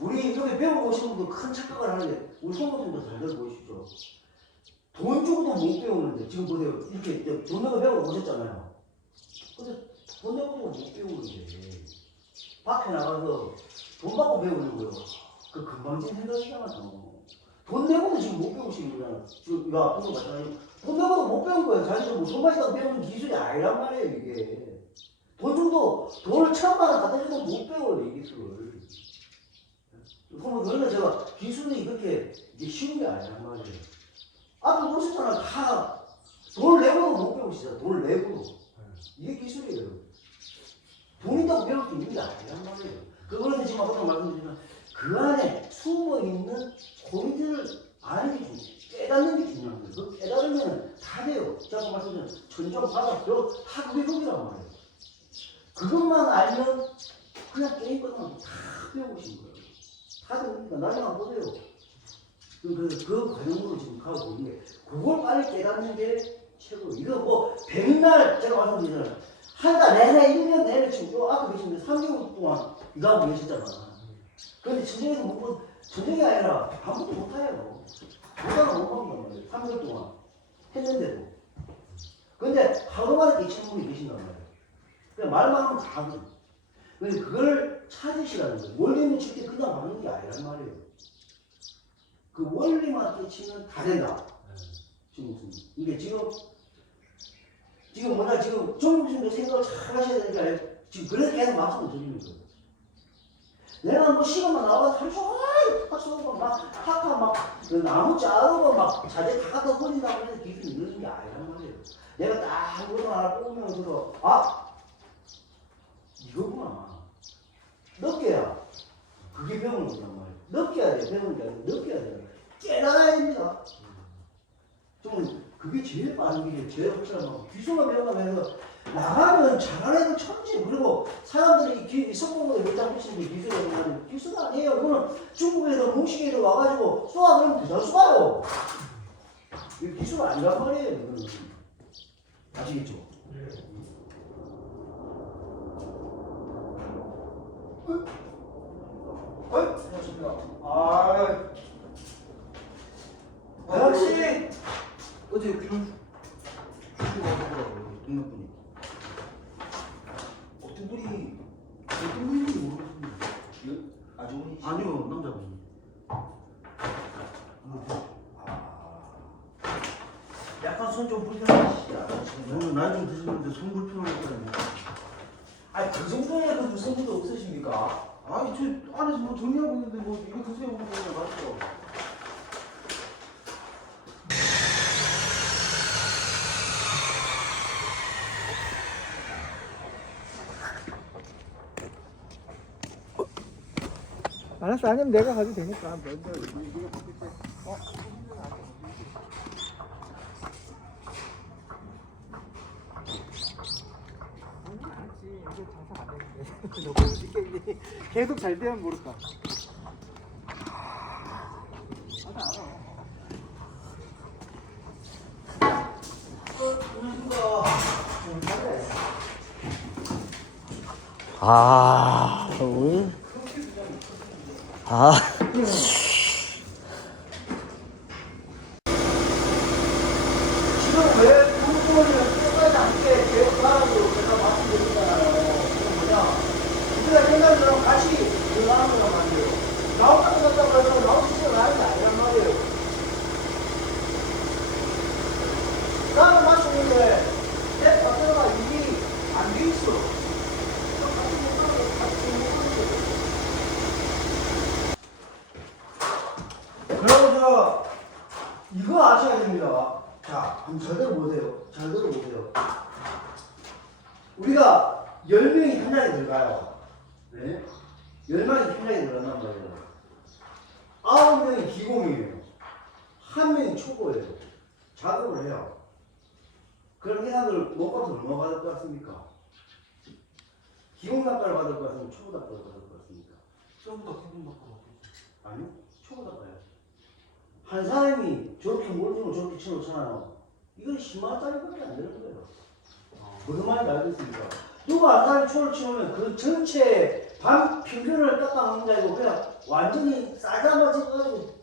우리 여기 배우고 오신 분들 큰 착각을 하는데 우리 송도님도 잘 들어보십시오. 돈 주고도 못 배우는데 지금 보세요. 이렇게 돈 내고 배우러 오셨잖아요. 근데 돈 내고도 못 배우는데 밖에 나가서 돈 받고 배우는 거요. 그 금방진 생각이잖아요. 돈 내고도 지금 못 배우시는 거잖아. 지금 아픈 거 같잖아요. 돈 내고도 못 배운 거예요. 자기들 뭐돈 받다가 배우는 기술이 아니란 말이에요, 이게. 돈 줘도 돈을 천만 원 갖다 줘도 못 배워요, 이 기술을. 그러면 그러면 제가 기술이 그렇게 이게 쉬운 게 아니란 말이에요. 앞에 보셨잖아요. 다 돈을 내고도 못 배우시잖아요. 돈을 내고도. 이게 기술이에요. 돈 있다고 배울 수 있는 게 아니란 말이에요. 그거는 지금 아까 말씀드리지만 그 안에 숨어 있는 포인트를 아는 게 중요해요. 깨닫는 게 중요한 거예요. 그 깨달으면 다 돼요. 제가 말씀드린 천정 바닥 벽다 그게 거기란 말이에요. 그것만 알면 그냥 게임 끝나고 다 배우신 거예요. 다 됩니다. 나중에 보세요. 그, 그, 그 과정으로 지금 가고 있는 데 그걸 빨리 깨닫는 게 최고. 이거 뭐 백날 제가 말씀드리잖아요. 한 달 내내 1년 내내 지금 요 앞에 계시는데 3개월 동안 이거 하고 계셨잖아. 그런데 진정에서 못 본, 진정이 아니라 아무것도 못해요. 못하는 못 본단 말이에요. 3개월 동안 했는데도. 근데 하루 만에 깨치는 분이 계신단 말이에요. 말만 하면 다 하거든. 근데 그걸 찾으시라는 거예요. 원리는 절대 그냥 하는 게 아니란 말이에요. 그 원리만 깨치면 다 된다. 지금 무슨 이게 지금 지금 뭐냐 지금 정부님도 생각을 잘 하셔야 되니까 지금 그래서 계속 말씀을 드리는 거예요. 내가 뭐 시간만 나와서 하루 종일 학수고 막 학과 막그 나무 자르고 막 자재 다 갖다 버린다고 해서 기술이 늘는 게 아니란 말이에요. 내가 딱 그거 하나 뽑으면서 아 이거구나. 느껴야 그게 배우는 거란 말이에요. 느껴야 돼 배우는 게 느껴야 돼. 깨달아야 됩니다. 좀 그게 제일 빠른 길이에요. 제일 확실한 기술만 배워가면서 나가면 잘하는 천지 그리고 사람들이 기, 성공을 못 잡으시는 게 기술이라고 하는 기술 아니에요. 그거는 중국에서 공식에서 와가지고 수학을 그잘 쏴요. 이게 기술 아니란 말이에요. 이거는 아시겠죠? 어 이? 고맙습니다. 아, 역시 어제 그런 주고 가더라고요 동료분이. 어떤 분이 어떤 분인지 모르겠습니다. 아주머니? 아니요 남자분. 약간 손좀 불편하시다. 저는 나이 좀 드시는데 손 불편하거든요. 아니 그 정도에 그 성분도 없으십니까? 아니 저 안에서 뭐 정리하고 있는데 뭐 이거 드세요 그러면 맛있어. 알았어 아니면 내가 가도 되니까 먼저 어? 아니 알지 이제 장사 안 되는데 이제 계속 잘 되면 모를까 아, 오늘. 아. 지금 왜 부모님을 끝까지 함께 개혁하라고 제가 말씀드리잖아요. 지금 뭐냐. 우리가 생각처럼 같이 들어가는 거란 말이에요. 나오다고 갔다고 해서 나올 수 있는 라인이 아니란 말이에요. 나는 말씀인데 내 파트너가 일이 안 돼 있어. 그럼 같이 못 가고 같이 못 가고. 그러면서 이거 아셔야 됩니다. 자, 한번 잘 들어보세요. 잘 들어보세요. 우리가 10명이 한 자리에 들어가요. 네? 10명이 한 자리에 들어간단 말이에요. 9명이 기공이에요. 한 명이 초보예요. 작업을 해요. 그럼 회사들 목값을 얼마 받을 것 같습니까? 기공 단가를 받을 것 같습니까? 초보 단가를 받을 것 같습니까? 처음부터 기분 바꿔 아니요. 초보 단가요. 한 사람이 저렇게 몰딩을 저렇게 쳐놓잖아요. 이건 10만원짜리밖에 안 되는 거예요. 무슨 말인지 알겠습니까? 누가 한 사람이 초를 치면 그 전체 반 평균을 깎아먹는 게 아니고 그냥 완전히 싸자마자 가지고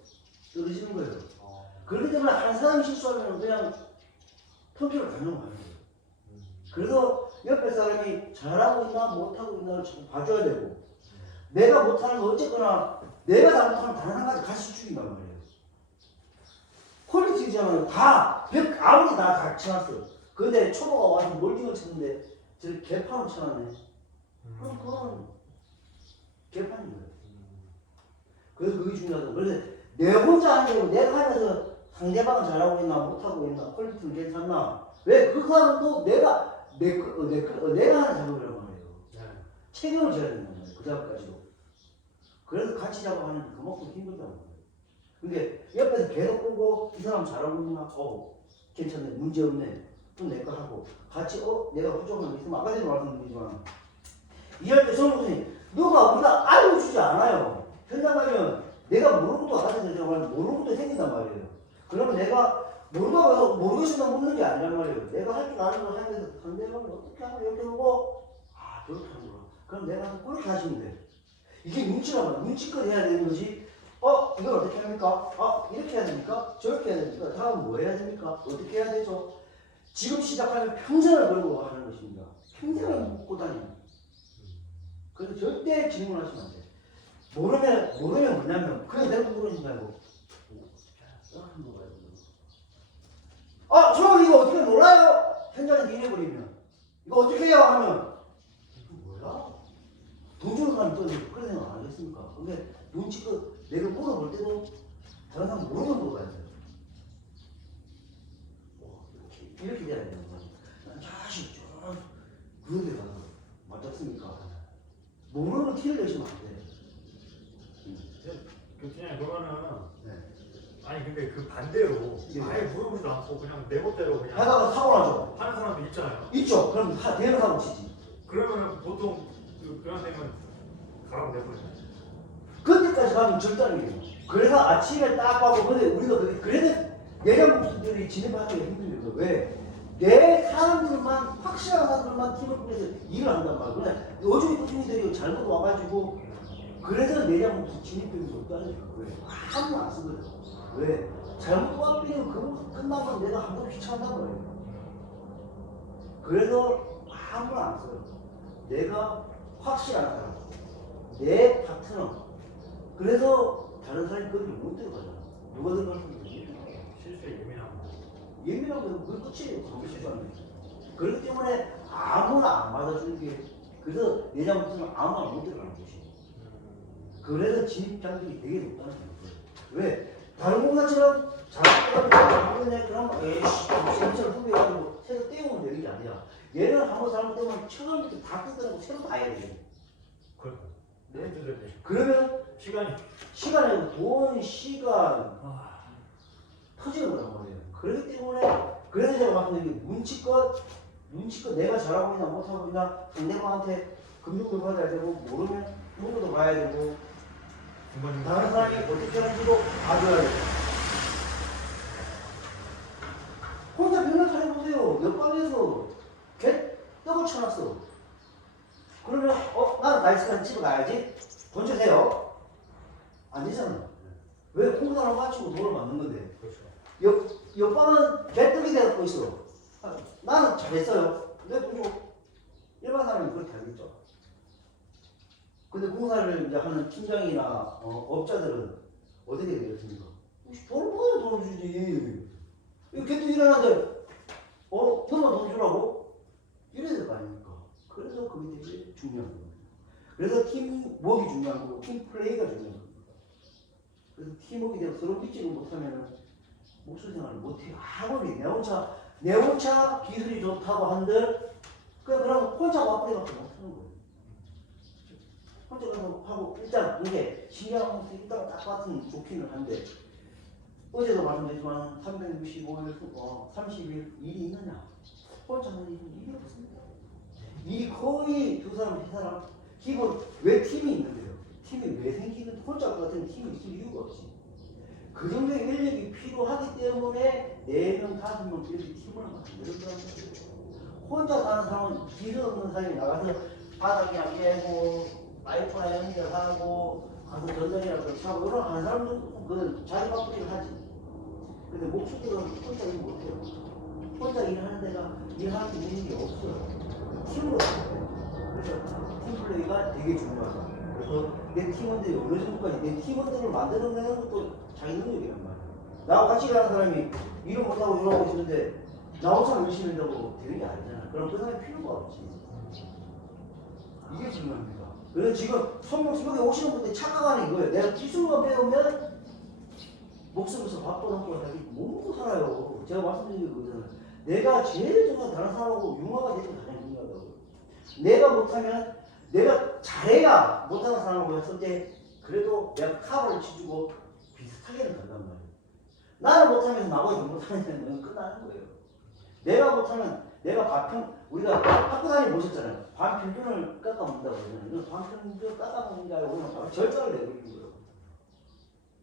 떨어지는 거예요. 그렇기 때문에 한 사람이 실수하면 그냥 통째로 가는 거 아니에요. 그래서 옆에 사람이 잘하고 있나 못하고 있나를 좀 봐줘야 되고 내가 못하는 거 어쨌거나 내가 잘못하면 다른 한 가지 같이 죽인단 말이에요. 퀄리티잖아요. 다, 백, 아무리 다 같이 놨어요. 근데 초보가 와서 몰딩을 쳤는데 저를 개판을 쳐놨네. 그럼 그건 개판인 거예요. 그래서 그게 중요하다. 그런데 내 혼자 하려고 내가 하면서 상대방은 잘하고 있나 못하고 있나 퀄리티는 괜찮나 왜 그 사람은 또 내가 내, 거- 어, 내, 거- 어, 내가 하는 작업이란 말이에요. 책임을 져야 된단 말이에요. 그 작업까지도. 그래서 같이 작업하는 게 그만큼 힘들다는 거예요. 근데 옆에서 계속 보고 이 사람 잘하고 있나 어 괜찮네 문제 없네 또 내 거 하고 같이 어 내가 부족한 게 있으면 아까 전에 말씀드리지만 이할 때 선생님 누가 우리가 알려주지 않아요. 현장 가면 내가 모르는 것도 아까 전에 말한 모르는 것도 생긴단 말이에요. 그러면 내가 모르다가 모르겠으면 묻는 게 아니란 말이에요. 내가 할 줄 아는 걸 하면서 상대방이 어떻게 하면 이렇게 보고 아 그렇게 하는구나. 그럼 내가 그렇게 하시면 돼. 이게 눈치란 말이야. 눈치껏 해야 되는 거지. 어 이걸 어떻게 합니까? 아 이렇게 해야 됩니까? 저렇게 해야 됩니까? 다음 뭐 해야 됩니까? 어떻게 해야 되죠? 지금 시작하면 평생을 걸고 하는 것입니다. 평생을 묻고 다니는. 그래서 절대 질문하시면 안 돼. 모르면 모르면 뭐냐면 그냥 내가 봐요. 아, 저 이거 어떻게 몰라요? 현장에서 잃어버리면 이거 어떻게 해요? 하면 이거 뭐야? 돈 주는 사람이 또 그런 생각 안 하겠습니까? 근데 눈치껏 내가 물어볼 때도 다른 사람 모르는 돼요. 어, 이렇게 이렇게 돼야 되는 거예요. 난 자식 좀 그런 데 가서 맞았습니까? 모르는 티를 내시면 안 돼요. 교수님 그러면은 네. 아니 근데 그 반대로 예. 아예 물어보지도 않고 그냥 내 멋대로 그냥 하다가 사고 나죠. 하는 사람도 있잖아요. 있죠. 그럼 다 대응 사고 치지. 그러면은 보통 그 교환생은 가라고 내버리죠. 그때까지 가면 절단이에요. 그래서 아침에 딱 가고 근데 우리가 그래도 내장 목수들이 진입하기가 힘듭니다. 왜? 내 사람들만 확실한 사람들만 팀을 꾸려서 일을 한단 말이야. 그냥 요즘 꾸준히들이 잘못 와가지고 그래서 내장 목수 진입비용이 높다는 거예요. 왜? 아무나 안 쓰거든. 왜? 잘못 와비면 그거 끝나면 내가 한번 귀찮단 말이에요. 그래서 아무나 안 써요. 내가 확실한 사람. 내 파트너. 그래서 다른 사람이 거기를 못 들어가잖아. 누가 수 있는 실수에 예민하고 예민하면 그 끝이에요. 그게 실수하는 게. 그렇기 때문에 아무나 안 받아주는 게 그래서 내 잘못은 아무나 못 들어가는 것이. 그래서 진입 장벽이 되게 높다는 거예요. 왜? 다른 공사처럼 잘못해가지고 모르겠네 그럼 에이씨 진짜 후배가지고 새로 떼우면 되는 게 아니야. 얘는 한번 잘못되면 처음부터 다 뜯어내고 새로 다 해야 돼. 그렇고 그러면 시간이 시간이 돈, 시간, 아, 터지는 거란 말이에요. 그렇기 때문에 그래서 제가 말씀드린 게 눈치껏 눈치껏 내가 잘하고 있나 못하고 있나 상대방한테 금융도 받아야 되고 모르면 누구도 봐야 되고 다른 사람이 어떻게 하는지도 봐줘야 돼요. 혼자 병력 차려보세요. 옆방에서 개 떡을 쳐놨어. 그러면 어 나는 나 있으면 집에 가야지. 돈 주세요. 아니잖아. 왜 공사를 마치고 돈을 받는 건데? 그렇죠. 옆, 옆방은 개떡이 돼갖고 있어. 아, 나는 잘했어요. 내돈 주고. 일반 사람이 그렇게 하겠죠. 근데 공사를 이제 하는 팀장이나 어, 업자들은 어떻게 되겠습니까? 돈 받아 돈 주지. 이거 개떡 일어나는데, 어, 너만 돈 주라고? 이래야 될 거 아닙니까? 그래서 그게 중요한 겁니다. 그래서 팀워크이 중요한 거고, 팀 플레이가 중요한 겁니다. 그래서 팀워크이 되고 서로 믿지를 못하면은 목술 생활을 못해요. 아무리 내 혼자 내 혼자 기술이 좋다고 한들 그 그럼 혼자 와버려갖고 못하는 거예요. 혼자 가서 하고 일단 이게 쓰 일단 딱 같은 좋기는 한데 어제도 말씀드렸지만 365일 어, 30일 일이 있느냐? 혼자 하는 일이 없습니다. 일이 거의 두 사람 세 사람 기본 왜 팀이 있는데요? 팀이 왜 생기는 혼자 같은 팀이 있을 이유가 없지. 그 정도의 인력이 필요하기 때문에 네 명, 다섯 명 이렇게 팀을 만들었다는 거예요. 혼자 사는 사람은 기술 없는 사람이 나가서 바닥이나 깨고 와이프나 이런 데 하고 가서 전전이라도 사고 이런 하는 사람도 그 자기 바쁘기는 하지. 근데 목수들은 혼자 일 못해요. 혼자 일하는 데가 일하는 게 없어요. 팀으로 해야 돼요. 그래서 팀 플레이가 되게 중요하다. 그래서 내 팀원들이 어느 정도까지 내 팀원들을 만들어내는 것도 자기 능력이란 말이야. 나하고 같이 일하는 사람이 일을 못하고 일하고 있는데 나 혼자 열심히 한다고 되는 게 아니잖아. 그럼 그 사람이 필요가 없지. 이게 중요합니다. 그래서 지금 손목수역에 오시는 분들 착각하는 이거예요. 내가 기술만 배우면 목숨에서 밥도 먹고 자기 못 먹고 살아요. 제가 말씀드린 게 그거잖아요. 내가 제일 정말 다른 사람하고 융화가 되는 내가 못하면 내가 잘해야 못하는 사람하고 때 그래도 내가 카바를 치주고 비슷하게는 간단 말이에요. 나는 못하면서 나머지 못하는 건 끝나는 거예요. 내가 못하면 내가 반평 우리가 학교 다니 보셨잖아요. 반평균을 깎아먹는다고 그러잖아요. 이건 반평균 깎아먹는 게 바로 절단을 내버리는 거예요.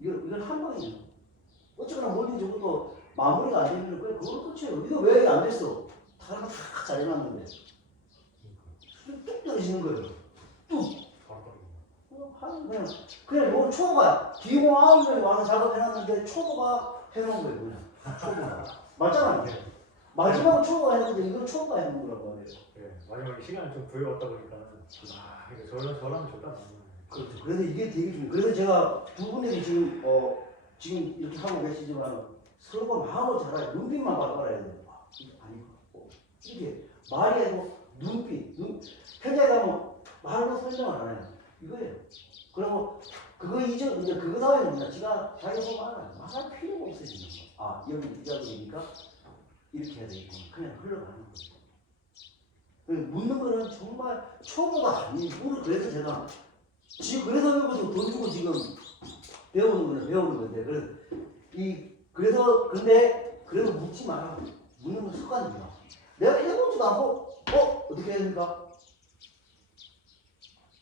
이건 이건 한 방이에요. 어쩌거나 몰린 적어도 마무리가 안 되면 그냥 그걸 끝이에요. 이거 왜 안 됐어? 다른 거다 잘 해놨는데 뚝 떨어지는 거예요. 뚝. 그냥 그냥 뭐 초보가 기공 명이 와서 작업해놨는데 초보가 해놓은 거예요 그냥 초보가 맞잖아요. 마지막 초보가 했는데 이건 초보가 해놓은 거란 말이에요. 예, 마지막에 시간이 좀 부여왔다 보니까는 아 이게 저런 저라면 절대 안 되는 그렇죠. 그래서 이게 되게 중요해요. 그래서 제가 두 분들이 지금 어 지금 이렇게 하고 계시지만 서로가 마음을 잘해야 눈빛만 바꿔야 돼요. 아, 이게 아니고 어, 이게 말이 아니고 눈빛, 눈 편지에 가면 말로 설명을 안 해요. 이거예요. 그리고 그거 이전 이제 그거 다음에 뭡니까? 제가 자기 알아요. 말할 필요가 없어요. 지금. 아 여기 이 작업이니까 이렇게 해야 되겠구나. 그냥 흘러가는 거죠. 그래서 묻는 거는 정말 초보가. 오늘 그래서 제가 지금 그래서 배우고 돈 주고 지금 배우는 거는 배우는 건데 그래서 이 그래서 근데 그래도 묻지 마라 묻는 건 습관이야 내가 해보지도 않고 어? 어떻게 해야 됩니까?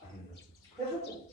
안 됩니다. 해보고